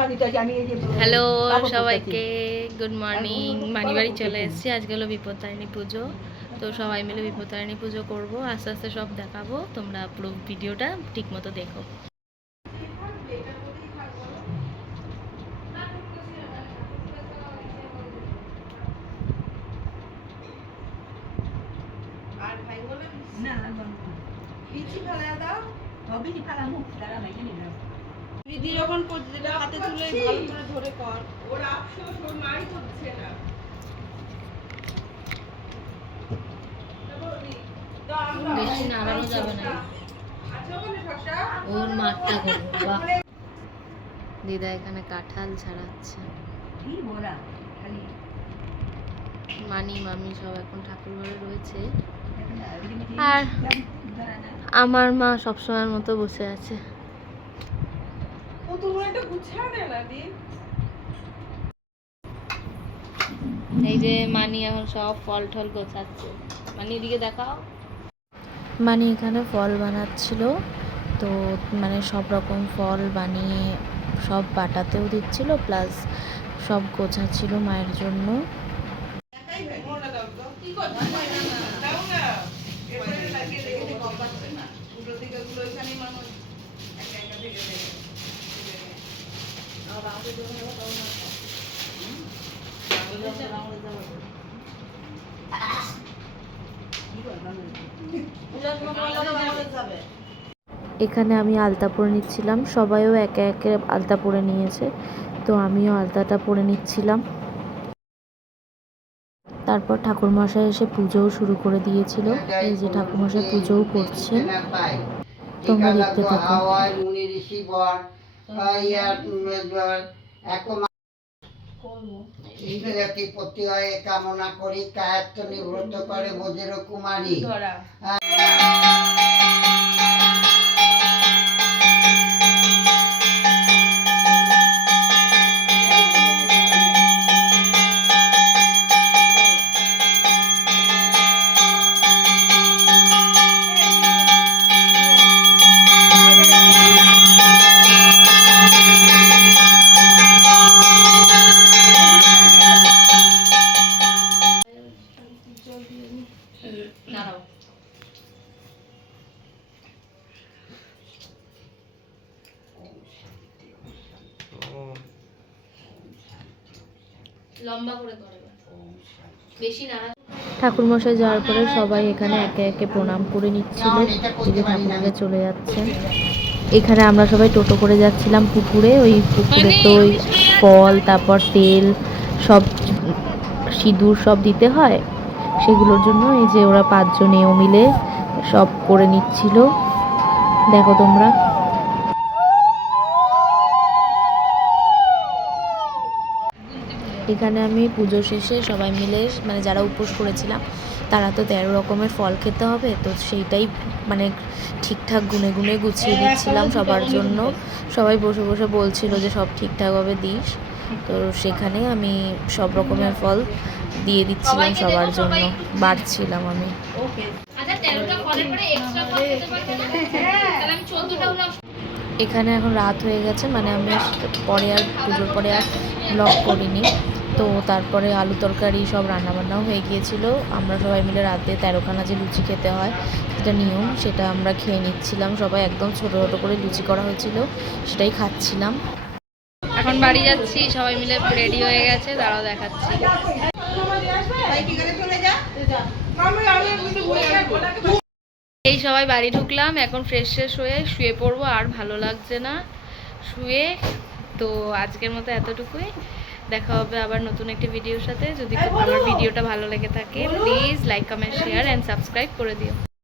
Hello সবাইকে, good morning. মানিবাড়ি চলে এসেছি। আজকে হলো বিপত্তারিণী পুজো, তো সবাই মিলে বিপত্তারিণী পুজো করব। আস্তে আস্তে সব দেখাবো, তোমরা পুরো ভিডিওটা ঠিক মতো দেখো। দিদি যখন হাতে তুলে ভালো করে ধরে কর, ওর আফসোস ওর নাই হচ্ছে না। বেশি নাড়ানো যাবে না, ওর মাঠটা করবো। দিদা এখানে কাঁঠাল ছাড়াচ্ছে। মানি মামি সব এখন ঠাকুর ঘরে রয়েছে, আর আমার মা সবসময়ের মতো বসে আছে। এই যে মানি এখন সব ফল টল গোছাচ্ছে। মানি এদিকে দেখাও। মানি এখানে ফল বানাচ্ছিল, তো মানে সব রকম ফল বানিয়ে সব বাটাতেও দিচ্ছিল, প্লাস সব গোছাচ্ছিল মায়ের জন্য। এখানে আমি আলতা পরে নিচ্ছিলাম, সবাইও একে একে আলতা পরে নিয়েছে, তো আমিও আলতাটা পরে নিচ্ছিলাম। তারপর ঠাকুরমশাই এসে পুজোও শুরু করে দিয়েছিল। এই যে ঠাকুরমশাই পুজোও করছেন, তোমরা দেখতে থাকো। কৃষ্ণজাতি প্রত্যয় কামনা করি, কায়ত্ত নিবৃত্ত করে বজ্র কুমারী। ঠাকুরমশাই যাওয়ার পরে সবাই এখানে একে একে প্রণাম করে নিচ্ছিল, দিদি ঠাকুরকে চলে যাচ্ছে। এখানে আমরা সবাই টোটো করে যাচ্ছিলাম পুকুরে। ওই পুকুরে তো ওই ফল, তারপর তেল, সব সিঁদুর সব দিতে হয়, সেগুলোর জন্য এই যে ওরা 5 জন এও মিলে সব করে নিচ্ছিল, দেখো তোমরা। এখানে আমি পুজো শেষে সবাই মিলে, মানে যারা উপোস করেছিলাম তারা তো 13 রকমের ফল খেতে হবে, তো সেইটাই মানে ঠিকঠাক গুনে গুনে গুছিয়ে দিচ্ছিলাম সবার জন্য। সবাই বসে বসে বলছিল যে সব ঠিকঠাকভাবে দিস, তো সেখানে আমি সব রকমের ফল দিয়ে দিচ্ছিলাম সবার জন্য, বাড়ছিলাম আমি। এখানে এখন রাত হয়ে গেছে, মানে আমি পরে আর পুজোর পরে আর ব্লগ করিনি, তো তারপরে আলু তরকারি সব রান্নাবান্নাও হয়ে গিয়েছিল। আমরা সবাই মিলে রাতে 13খানা যে লুচি খেতে হয়, যেটা নিয়ম, সেটা আমরা খেয়ে নিচ্ছিলাম সবাই। একদম ছোটো ছোটো করে লুচি করা হয়েছিল, সেটাই খাচ্ছিলাম। এখন বাড়ি যাচ্ছি, সবাই মিলে রেডি হয়ে গেছে, দাঁড়াও দেখাচ্ছি। এই সবাই বাড়ি ঢুকলাম, এখন ফ্রেশ হয়ে শুয়ে পড়বো, আর ভালো লাগছে না শুয়ে। তো আজকের মতো এতটুকুই, দেখা হবে আবার নতুন একটি ভিডিওর সাথে। যদি আমার ভিডিওটা ভালো লেগে থাকে please like, comment, share and subscribe করে দিও।